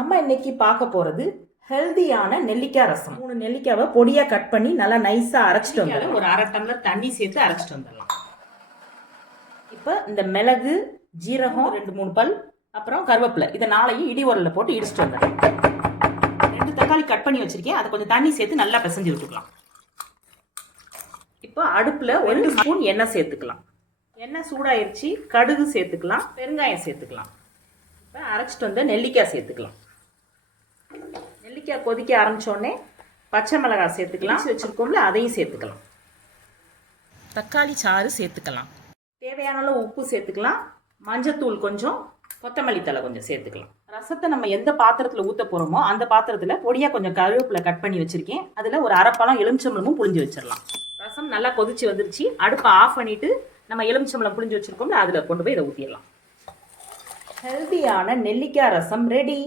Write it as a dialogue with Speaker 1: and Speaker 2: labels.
Speaker 1: நம்ம இன்னைக்கு பார்க்க போறது ஹெல்தியான நெல்லிக்காய் ரசம். மூணு நெல்லிக்காவை பொடியா கட் பண்ணி நல்லா நைஸா அரைச்சிட்டு வந்துடலாம்.
Speaker 2: ஒரு அரை டம்ளர் தண்ணி சேர்த்து அரைச்சிட்டு வந்துடலாம்.
Speaker 1: இப்போ இந்த மிளகு ஜீரகம் ரெண்டு மூணு பல் அப்புறம் கருவேப்பிலை. இதை நாளையும் இடி உரல்ல போட்டு இடிச்சிட்டு வந்துடலாம்.
Speaker 2: ரெண்டு தக்காளி கட் பண்ணி வச்சிருக்கேன். அதை கொஞ்சம் தண்ணி சேர்த்து நல்லா பிசைஞ்சு விட்டுக்கலாம்.
Speaker 1: இப்போ அடுப்புல ஒரு ஸ்பூன் எண்ணெய் சேர்த்துக்கலாம். எண்ணெய் சூடாயிருச்சு. கடுகு சேர்த்துக்கலாம். பெருங்காயம் சேர்த்துக்கலாம். இப்போ அரைச்சிட்டு வந்த நெல்லிக்காய் சேர்த்துக்கலாம். நெல்லிக்காய் கொதிக்க ஆரம்பிச்சோடனே பச்சை மிளகாய் சேர்த்துக்கலாம். வச்சிருக்கோம்ல அதையும் சேர்த்துக்கலாம்.
Speaker 2: தக்காளி சாறு சேர்த்துக்கலாம்.
Speaker 1: தேவையான அளவு உப்பு சேர்த்துக்கலாம். மஞ்சத்தூள் கொஞ்சம் கொத்தமல்லி தழை கொஞ்சம் சேர்த்துக்கலாம். ரசத்தை நம்ம எந்த பாத்திரத்தில் ஊற்ற போகிறோமோ அந்த பாத்திரத்தில் பொடியாக கொஞ்சம் கருவேப்பிலை கட் பண்ணி வச்சுருக்கேன். அதில் ஒரு அரைப்பழம் எலுமிச்சம்பழமும் புளிஞ்சு வச்சிடலாம் ரசம் நல்லா கொதிச்சு வந்துருச்சு. அடுப்பை ஆஃப் பண்ணிவிட்டு நம்ம எலுமிச்சம்பழம் புளிஞ்சு வச்சுருக்கோம்ல அதில் கொண்டு போய் இதை ஊற்றிடலாம் ஹெல்தியான நெல்லிக்காய் ரசம் ரெடி.